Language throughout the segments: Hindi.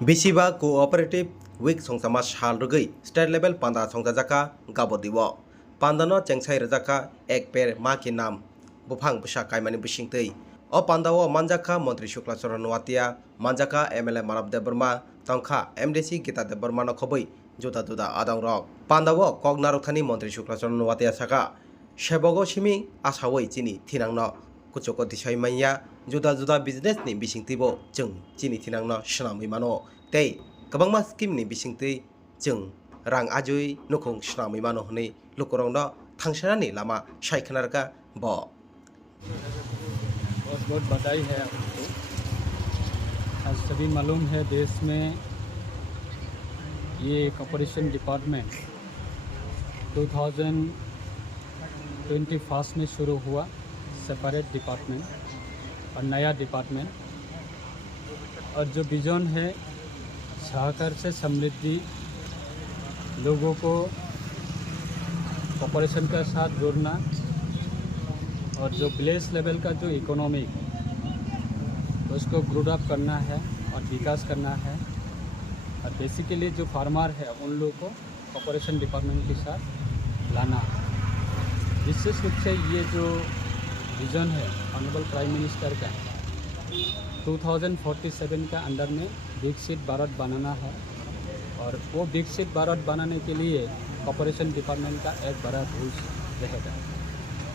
Bisiba cooperative week songsama shal rugi state level panda songjaka gabodiwo pandano chengsai rajaka ek per maki nam bufang busa kaimani bisingtei o pandawo manjaka montri Shuklacharan Watia manjaka MLA Manab Debarma tangkha MDC Gita Debarma no khoboi juda juda adang rok pandawo kognarukhani montri Shuklacharan Watia saka sebogo simi asawoi chini thinangno kuchoko disai manya juda juda business ni bisingtibo jeng chini thinangno shnamui mano tei kabangma scheme ni bisingtei jeng rang ajui nukhung shnamui mano hni lukorongno thangsanani lama saikhnarka bo बहुत बहुत बधाई है आपको। आज सभी मालूम है देश में ये कॉर्पोरेशन डिपार्टमेंट 2021 में शुरू हुआ सेपरेट डिपार्टमेंट और नया डिपार्टमेंट और जो विजन है सहकार से समृद्धि लोगों को कॉर्पोरेशन के साथ जोड़ना और जो विलेज लेवल का जो इकोनॉमी उसको ग्रोड अप करना है और विकास करना है और बेसिकली जो फार्मर है उन लोगों को कॉर्पोरेशन डिपार्टमेंट के साथ लाना है। विशेष रूप से ये जो विजन है ऑनरेबल प्राइम मिनिस्टर का 2047 का अंडर में विकसित भारत बनाना है और वो विकसित भारत बनाने के लिए कॉर्पोरेशन डिपार्टमेंट का एक बड़ा रूल रहेगा।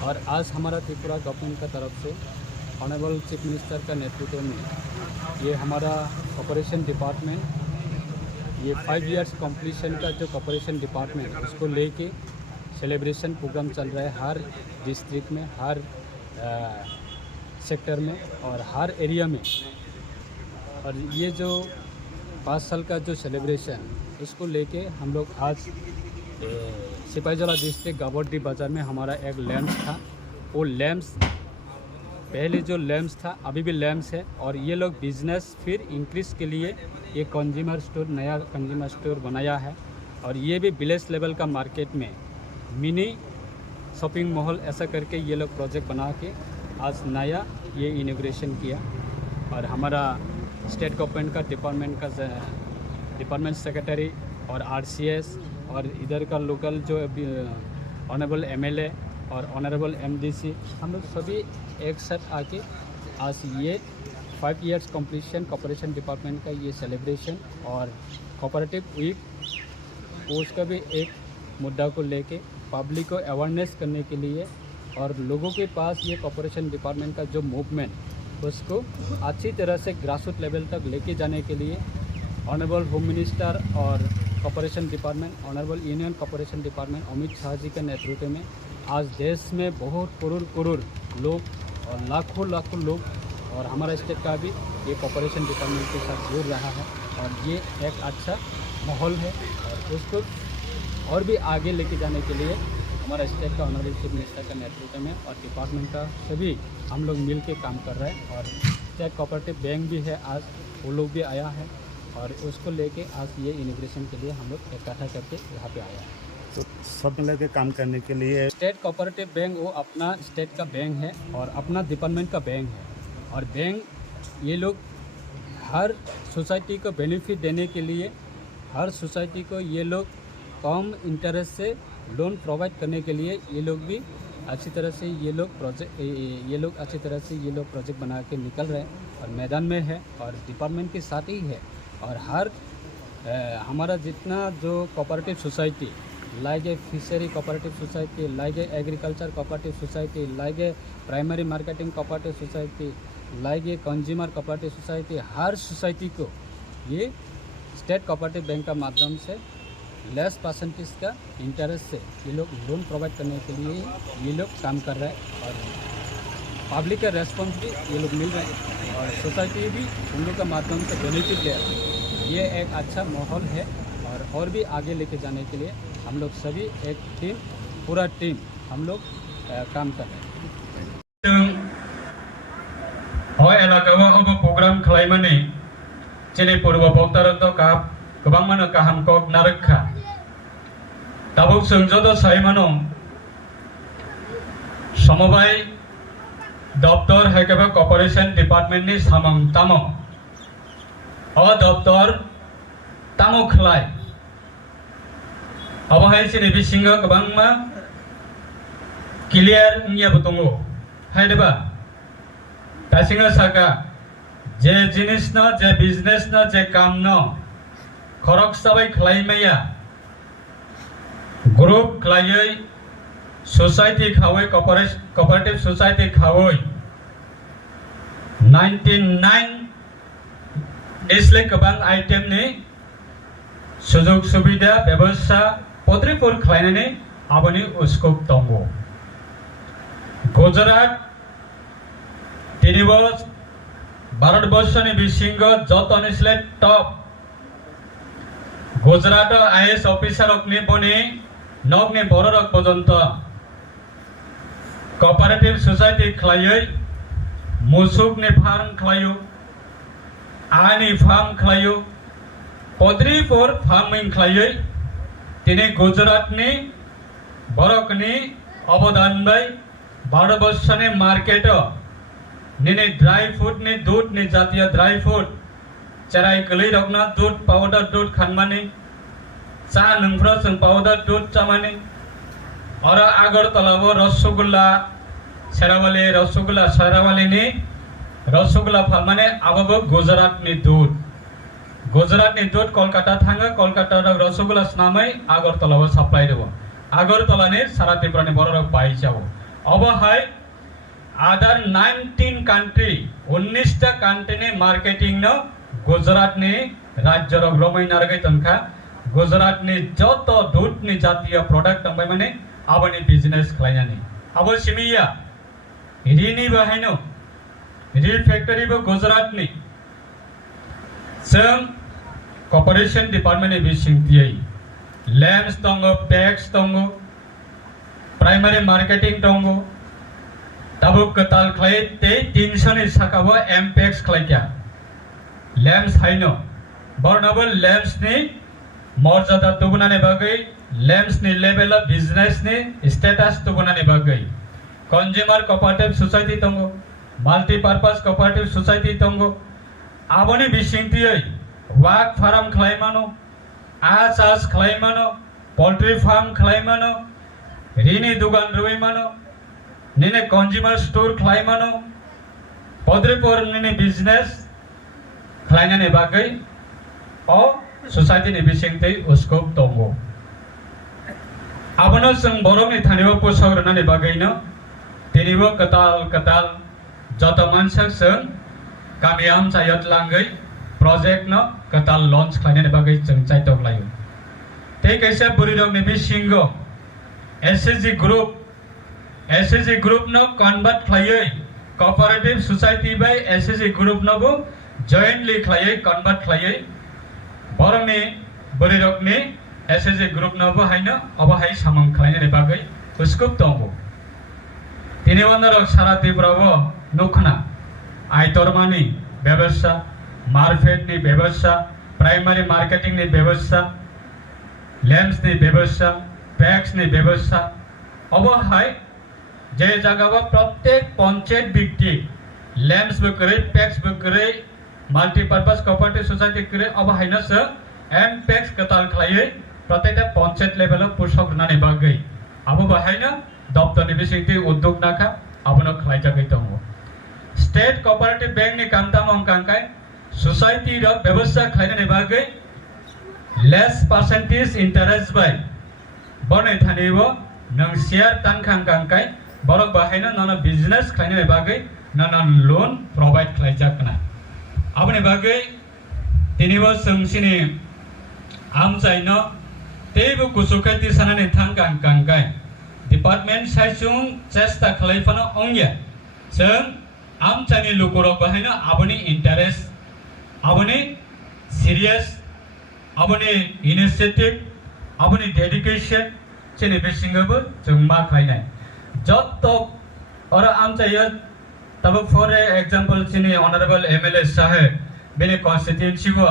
और आज हमारा त्रिपुरा गवर्नमेंट का तरफ से ऑनरेबल चीफ मिनिस्टर का नेतृत्व में ये हमारा कॉर्पोरेशन डिपार्टमेंट ये 5 इयर्स कंप्लीशन का जो कॉर्पोरेशन डिपार्टमेंट उसको लेके सेलिब्रेशन प्रोग्राम चल रहा है हर डिस्ट्रिक्ट में, हर सेक्टर में और हर एरिया में। और ये जो 5 साल का जो सेलिब्रेशन उसको लेके हम लोग आज सिपाहीजला डिस्ट्रिक्ट गाबर्डी बाज़ार में हमारा एक लैम्प्स था। वो लैम्प्स पहले जो लैम्प्स था अभी भी लैम्प्स है और ये लोग बिजनेस फिर इंक्रीज़ के लिए ये कंज्यूमर स्टोर नया कंज्यूमर स्टोर बनाया है और ये भी विलेज लेवल का मार्केट में मिनी शॉपिंग मॉल ऐसा करके ये लोग प्रोजेक्ट बना के आज नया ये इनॉग्रेशन किया। और हमारा स्टेट गवर्नमेंट का डिपार्टमेंट सेक्रेटरी और RCS और इधर का लोकल जो ऑनरेबल MLA और ऑनरेबल MDC हम लोग सभी एक साथ आके आज ये 5 इयर्स कंप्लीशन कॉर्पोरेशन डिपार्टमेंट का ये सेलिब्रेशन और कोऑपरेटिव वीक उसका भी एक मुद्दा को लेके पब्लिक को अवेयरनेस करने के लिए और लोगों के पास ये कॉर्पोरेशन डिपार्टमेंट का जो मूवमेंट उसको अच्छी तरह से ग्रासरूट लेवल तक लेके जाने के लिए ऑनरेबल होम मिनिस्टर और corporation department honourable union corporation department Amit Shah ji के नेतृत्व में आज देश में बहुत करोड़ लोग और लाखों लोग और हमारा स्टेट का भी ये कॉर्पोरेशन डिपार्टमेंट के साथ जुड़ रहा है और ये एक अच्छा माहौल है और उसको और भी आगे लेके जाने के लिए हमारा स्टेट का ऑनरेबल चीफ मिनिस्टर का नेतृत्व में और डिपार्टमेंट का सभी हम लोग मिल के काम कर रहे हैं। और स्टेट कोऑपरेटिव बैंक भी है आज वो लोग भी आया है और उसको लेके आज ये इनॉग्रेशन के लिए हम लोग इकट्ठा करके यहाँ पे आया है। तो सब मिला के काम करने के लिए स्टेट कोऑपरेटिव बैंक वो अपना स्टेट का बैंक है और अपना डिपार्टमेंट का बैंक है और बैंक ये लोग हर सोसाइटी को बेनिफिट देने के लिए हर सोसाइटी को ये लोग कम इंटरेस्ट से लोन प्रोवाइड करने के लिए ये लोग भी अच्छी तरह से ये लोग प्रोजेक्ट बना के निकल रहे हैं और मैदान में है और डिपार्टमेंट के साथ ही है। और हर हमारा जितना जो cooperative society like a fishery cooperative society, like a agriculture cooperative society, like a primary marketing cooperative society, like a consumer cooperative society, her society को ये स्टेट कोऑपरेटिव बैंक का माध्यम से लेस परसेंटेज का इंटरेस्ट से ये लोग लोन प्रोवाइड करने के लिए ये लोग काम कर रहे हैं और पब्लिक का रेस्पॉन्स भी ये लोग मिल रहे हैं और सोसाइटी भी उन लोग का माध्यम से बेनिफिट ले रहे हैं। ये एक अच्छा माहौल है और भी आगे लेके जाने के लिए हम लोग सभी एक टीम पूरा टीम हम लोग काम कर रहे हैं। हय एलाकायाव अब प्रोग्राम खालामनानै जेरै पूर्व बक्तारत गोबां मानो गाहाम कक नारखा दाबो संजद साइमानो समबाय दफ्तर है कॉर्पोरेशन डिपार्टमेंट नि सामंग तामो दफ्तर सामो खलाय अबहाय सिनि बिसिंगा गोबांमा क्लियर नियाबो दंगो हायदेबा दासिंगा साका जे जिनिस न जे बिजनेस न जे काम न खरक सबै खलायमाया ग्रुप खलायै सोसाइटी खावै कोऑपरेटिव सोसाइटी खावै 99 इसले गोबां आइटेम नि सुजुग सुबिदा व्यवस्था पत्रिपुर खलायनानै आबनि स्कोप दंगो गुजरात तिनिबो भारतवर्षनि बिसिंग जतनिसले टप गुजरात आईएएस ऑफिसर अग्नि बने नगनि बररक पर्यंत कोऑपरेटिव सोसाइटी खलायै मुसुकनि फार्म खलायो आनि फार्म खलायो पत्रिपुर फार्मिंग खलायै तिनी गुजरातनि बरकनि अवदान बाय भारतवर्षनि मार्केट निने ड्राई फ्रूट नि दूध नि जातीय ड्राई फ्रूट चराई गलै रकना दूध पाउडर दूध खानमानि चा नंफ्रा जों पाउडर दूध चामानि और आगरतलाबो रसगुल्ला सेरावाली रसगुल्ला सेरावाली नि रसगुल्ला फानमाने आबाबो गुजरात नि दूध कोलकाता थांगा कोलकाता रसगुल्ला नामै आगरतलाबो सप्लाई देबो आगरतलानि सारा त्रिपुरानि बररक बायजाबो अबहाय अदर 19 कंट्री 19 टा कंट्री नि मार्केटिंग न गुजरात नि राज्य र ग्रोमै नारगै तंखा गुजरात नि जत दूध नि जातीय प्रोडक्ट तंबाय माने आबनि बिजनेस खलायनानै आबो सिमिया रिनि बाहायनो रि फैक्टरी बो गुजरात नि जों कॉर्पोरेशन डिपार्टमेंट नि बिसिंतियै लैम्स दंगो पैक्स दंगो प्राइमरी मार्केटिंग दंगो दाबो कताल खलाय ते 300 नि साकाबो एमपेक्स खलायया लैम्स हाइनो बर्नाबल लैम्स नि मर्यादा तुबुनानै बागै लैम्स नि लेवल ऑफ बिजनेस नि स्टेटस तुबुनानै बागै कंज्यूमर कोऑपरेटिव सोसाइटी दंगो मल्टीपर्पज कोऑपरेटिव सोसाइटी दंगो आबनि बिसिंतियै वाक फार्म खलायमानो आचास खलायमानो पोल्ट्री फार्म खलायमानो रिनि दुकान रुइमानो निने कंज्यूमर स्टोर खलायमानो पद्रिपुर निने बिजनेस खलायनानै बागै ओ सोसाइटी नि बिसिंतै स्कोप दंगो आबनो जों बर'नि थानिबो पोसग्रनानै बागैनो तिनिबो कताल जत मानसिक जों गामियाम जायत लांगै प्रोजेक्ट न कताल लॉन्च खायनानै बागै जों चाइटक लायो ते कैसे बुरिरंनि बिसिंगो एसएसजी ग्रुप न कन्वर्ट खायै cooperative society bye SSG group नबो जॉइंटली खायै कन्वर्ट खायै बर'नि बुरिरंनि एसएसजी ग्रुप नबो हायनो अबहाय सामं खायनानै बागै स्कोप दंगो तिनि बन्दर सारा त्रिपुराबो नुखना आइतरमानि व्यवस्था मार्केट नि व्यवस्था प्राइमरी मार्केटिंग नि व्यवस्था लैम्स नि व्यवस्था पैक्स नि व्यवस्था अबहाय जे जगह प्रत्येक पंचायत व्यक्ति लैम्स बकरे पैक्स बकरे मल्टीपर्पज कोऑपरेटिव सोसाइटी करे अबहाय न स एम पैक्स कताल खायै प्रत्येक पंचायत लेवल पोसग्रनानै बागै आबो बाहायनो दप्तरनि बिसिंति उद्योग नाखा आबनो खलायजागै दंगो स्टेट कोऑपरेटिव बैंक नि कामताम अंकांकाय सोसाइटी र व्यवस्था खलायनानै बागै लेस परसेंटेज इंटरेस्ट बाय बने थानिबो नों शेयर तानखांकांकाय बरक बाहायनो नन बिजनेस खलायनानै बागै नन लोन प्रोवाइड खलायजागना आबनि बागै तिनिबो सोंसिनि आमचाइनो तेबो कुसुखायति सानानै थांकांकांकाय डिपार्टमेंट साइसुं चेष्टा खलायफानो अंगिया जों आमचाइनि लुकुरक बाहायनो आबनि इंटरेस्ट आबनि सीरियस आबनि इनिशिएटिव आबनि डेडिकेशन चेनि बिसिंगबो जों मा खायनाय जत और आमचाइयो तब फॉर एग्जांपल चेनि ऑनरेबल एमएलए साहेब बेनि कॉन्स्टिट्यूएंसी को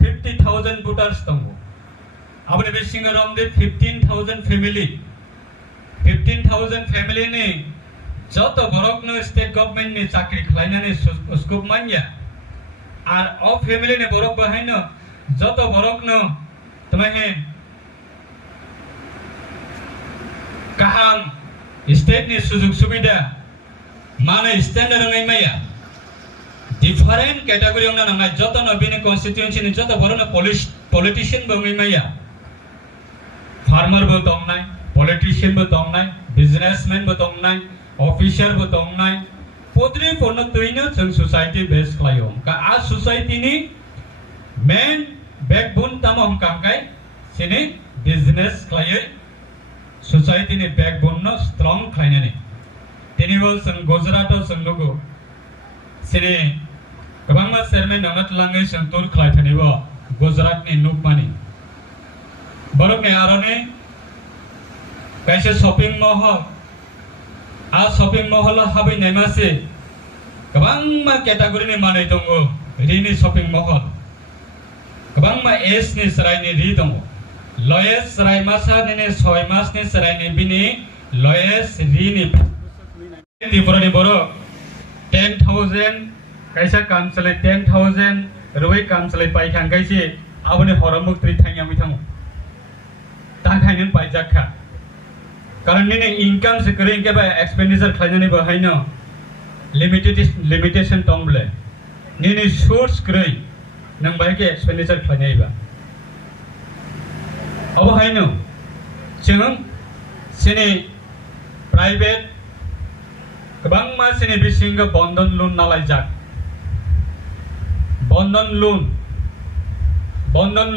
50,000 वोटर्स दंगो आबनि बिसिंग रमदे 15,000 फैमिली ने जत बरकनो स्टेट गवर्नमेंट नि चाकरी खलायनानै स्कोप मानिया आर अ फैमिली ने बरक बाहायनो যত বরকনো তোমাহে কাহাম स्टेट नि सुजुग सुबिदा माने स्टैंडर्ड नङै माया डिफरेंट कैटेगरी अंगना नङै जत न बिनि कन्स्टिट्युएंसी नि जत बरनो पॉलिटिशियन बङै माया फार्मर बो दंनाय पॉलिटिशियन बो दंनाय बिजनेसमैन बो दंनाय ऑफिसर बो दंनाय पद्रि पनो तैनो जों सोसाइटी बेस खालायो का आ सोसाइटी नि मेन बैकबोन तामम कामकाय सिनि बिजनेस खालायो सोसाइटी नि बैकबोन न स्ट्रॉंग खालायनानै दिनैबो जों गुजरातआव जों नुगौ सिनि गोबां मा चेयारमेन नङातलाङै जों टुर खालायथानिबो गुजरातनि नुकमानि बरकनि आरने कायसे शॉपिंग मॉल आ शॉपिंग मॉल हाबै नायमासे गोबां मा कैटेगरीनि मानै दङ रिनि शॉपिंग मॉल गोबां मा एस नि सरायनि रि दङ लयेस रायमासा ने 6 मास ने सरायनि बिनि लयेस रिनि त्रिपुरानि बरो 10,000 कैसा कामसले 10,000 रुई कामसले पाइखां कैसे आबने हरमुक्त्रि थांया मिथांग ताखायन पाइजाखा कारण ने इनकम से करें के बा एक्सपेंडिचर खायनानै बहायनो लिमिटेशन दंब्ले ने सोर्स करै नों बायके एक्सपेंडिचर खायनायबा अब हायनो जों सिनि प्राइवेट गोबां मा सिनि बिसिंग बंधन लोन नालाय जाक बंधन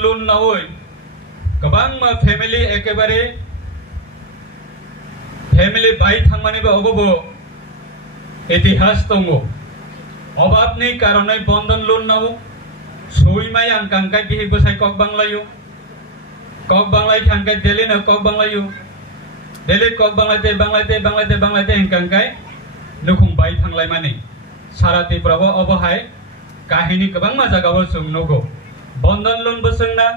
लोन नावै गोबां मा फैमिली एकेबारे फैमिली बाय थांमानिबो अबबो इतिहास दङ अभाबनि कारणे बंधन लोन नाव सयमाय आं कांकाय बिहि बसाय कक बांलायो कक बांलाय थांकाय दिल्ली न कक बांलायो दिल्ली कक बांलायते हिंकांकाय नुखुं बाय थांलाय माने सारा त्रिपुराबो अबहाय काहिनी गोबां मा जागाबो जों नुगौ बंधन लोन बोसोंना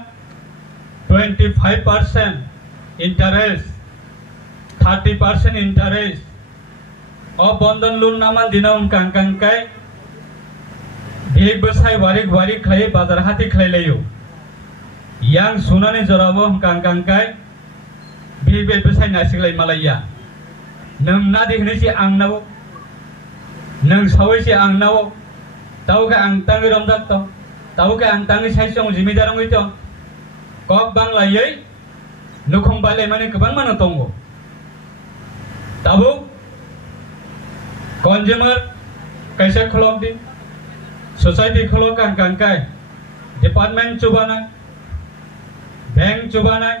25% इंटरेस्ट 30% इंटरेस्ट अब बंधन लोन नामा दिनाव कांकाय भेग बसाय वारिक खाय बाजार हाथि खायलायो yang sunane jorabo kangkangkai bibe besai nasilai malaya nang na dikhne si angnawo nang sawai si angnawo tau ka ang tangi romdak to tau ka ang tangi saisong jimidarong ito kok bang layai nukhong bale mane kabang mano tongo tabu consumer kaisa kholom di society kholo kangkangkai department chubana bank चुबानाय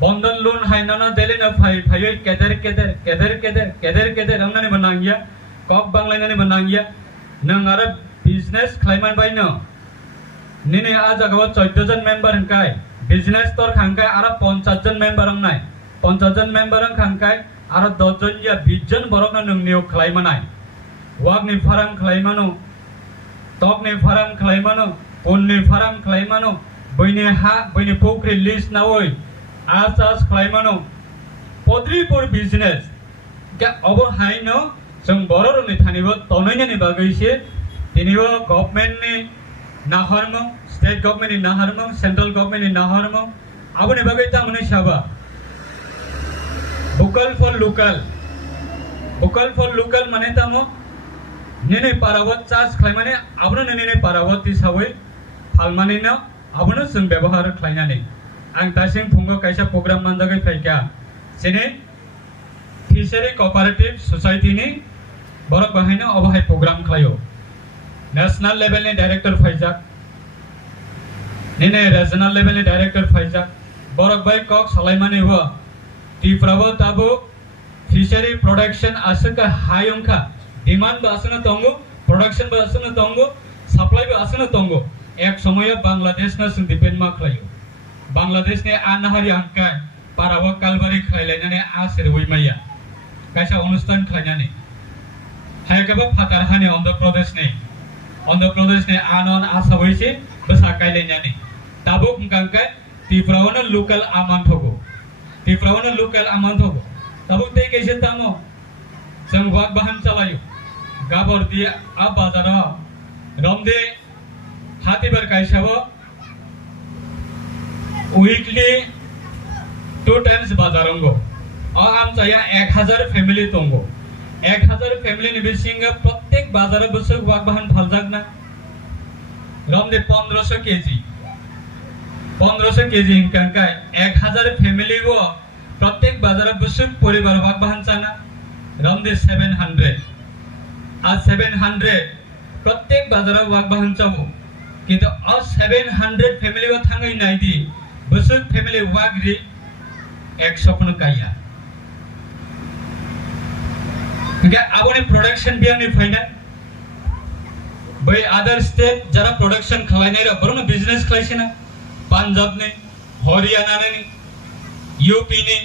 बंधन लोन हायनाना देले न फाय केदर अंगनानि बनांगिया कक बांलायनानि बनांगिया नों आरो बिजनेस खालायमान बायनो निने आ जागाव 14 जन मेंबर हंकाय बिजनेस तोर खांकाय आरो 50 जन मेंबर अंगनाय 50 जन मेंबर खांकाय आरो 10 जन या 20 जन बरकना नों नियोग खालायमानाय वागनि फाराम खालायमानो तकनि फाराम खालायमानो उननि फाराम खालायमानो बैनि पोखरी लिस्ट नावै आस खालायमानो पद्रिपुर बिजनेस के अब हायनो जों बर'नि थानिबो तनैनानि बागैसे दिनैबो गभर्नमेन्टनि नाहरमो स्टेट गभर्नमेन्टनि नाहरमो सेंट्रल गभर्नमेन्टनि नाहरमो आबनि बागै तामने साबा वोकल फॉर लोकल माने तामो नेने पारावत चार्ज खालायमाने आबनो नेने पारावत हिसाबै फालमानिनो आबनो जों व्यवहार खालायनानै आं दासिम फुङो कायसा प्रग्राम मानजागै फायका जेने फिशारि कोऑपरेटिव सोसाइटीनि बरक बाहायनो अबहाय प्रग्राम खालायो नेशनल लेवलनि डाइरेक्टर फायजाक नेने रिजनल लेवलनि डाइरेक्टर फायजाक बरक बाय कक सालायमाने हो त्रिपुराबो ताबो फिशारि प्रोडक्शन आसका हायंखा डिमांड बो आसनो तंगो प्रोडक्शन बो आसनो तंगो सप्लाई बो आसनो तंगो एक समय बांग्लादेश न जों डिपेंड मा खालायो बांग्लादेश ने आनाहारि अंकाय पारावा कालबारि खालायनानै आ सेरवै माया कायसा अनुष्ठान खालायनानै हायगबा फातारहानि आन्ध्र प्रदेश ने आनन आसावैसे बसा कायलायनानै ताबो कंकाय त्रिपुरावनो लोकल आमानथगो ताबो तै कैसे तामो जों वाक बाहन चलायो गाबर दि आ बाजाराव Ramday हातिबार कायसाबो weekly 2 times bazarongo am chaya 1000 family tongo 1000 family ni bisinga प्रत्येक बाजार बसक वाक बाहन फलजागना रमदे 1500 केजी 1500 केजी इंकांका 1000 फैमिली वो प्रत्येक बाजार बसक परिवार वाक बाहन चाना रमदे 700 आज 700 प्रत्येक बाजार वाक बाहन चाबो किंतु आज 700 फैमिली वो थांगई नाइदी बसक फैमिली वाक री 100 पन काया क्योंकि आबोने प्रोडक्शन बियां नि फाइना बै अदर स्टेट जरा प्रोडक्शन खालायनाय र बरनो बिजनेस खालायसिना पंजाब ने हरियाणा ने यूपी ने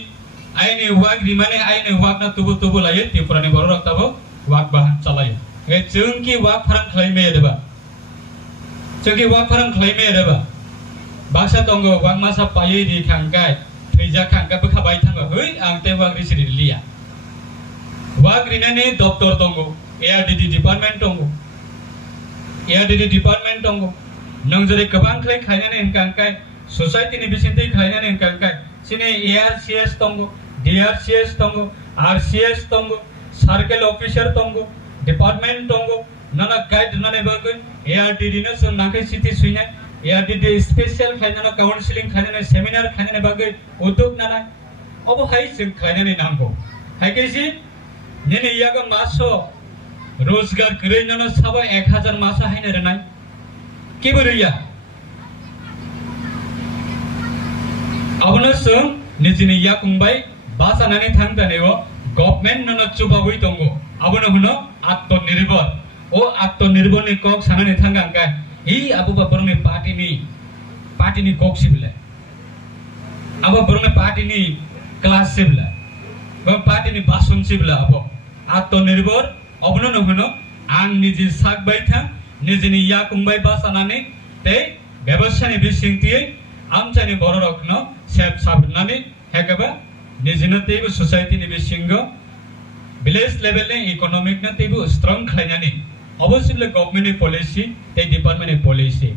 आइने वाक रिमाने आइने वाक ना तुबु तुबु लायो त्रिपुरा ने बर रक्ताबो वाक बाहन चलायो ए जोंकी वाक फारां खालायमे देबा जोंकी वाक फारां खालायमे देबा बासा दंगो वाक मासा पायै रि खांगाय थैजा खांगा बखाबाय थाङो है आं ते वाक रिसिरि लिया वाक रिनाने दफ्तर दंगो एआरडीडी डिपार्टमेंट दंगो एआरडीडी डिपार्टमेंट दंगो नों जेरै गोबां क्लाय खायनानै इनकांकाय सोसाइटी नि बिसिंतै खायनानै इनकांकाय सिने एआरसीएस दंगो डीआरसीएस दंगो आरसीएस दंगो सर्कल ऑफिसर दंगो डिपार्टमेंट दंगो नाना गाइड नानै बागै एआरडीडी न जों नाखै सिटी सुइनाय एआरडीडी स्पेशल खायनानै काउन्सिलिं खायनानै सेमिनार खायनानै बागै उद्योग नानाय अबो हाय जों खायनानै नांगौ हायकैसि नेने यागा मासो रोजगार करैननो साबा 1000 मासा हायनो रनाय केबोरैया अबनो जों निजिनि या कुंबाय बासानानै थांदानेव गभर्नमेंट ननो चुबाबै दंगो अबनो हनो आत्मनिर्भर ओ आत्मनिर्भरनि कक सानानै थांगांगा हि आबो बरने पार्टीनि कक सिबले आबो बरने पार्टीनि क्लास सिबले बा पार्टीनि बासन सिबले आबो आत्मनिर्भर अबनो नहनो आं निजि सागबाय थां निजिनि या कुंबाय बासानानै ते व्यवस्थानि बिसिंतियै आमचानि बर रखनो सेफ साबनानै हेगबा निजिनो तेबो सोसाइटीनि बिसिंगो विलेज लेवल ने इकोनॉमिक ने तेबो स्ट्रॉंग खायनानै अबसिबले गवर्नमेंट नि पॉलिसी ते डिपार्टमेंट नि पॉलिसी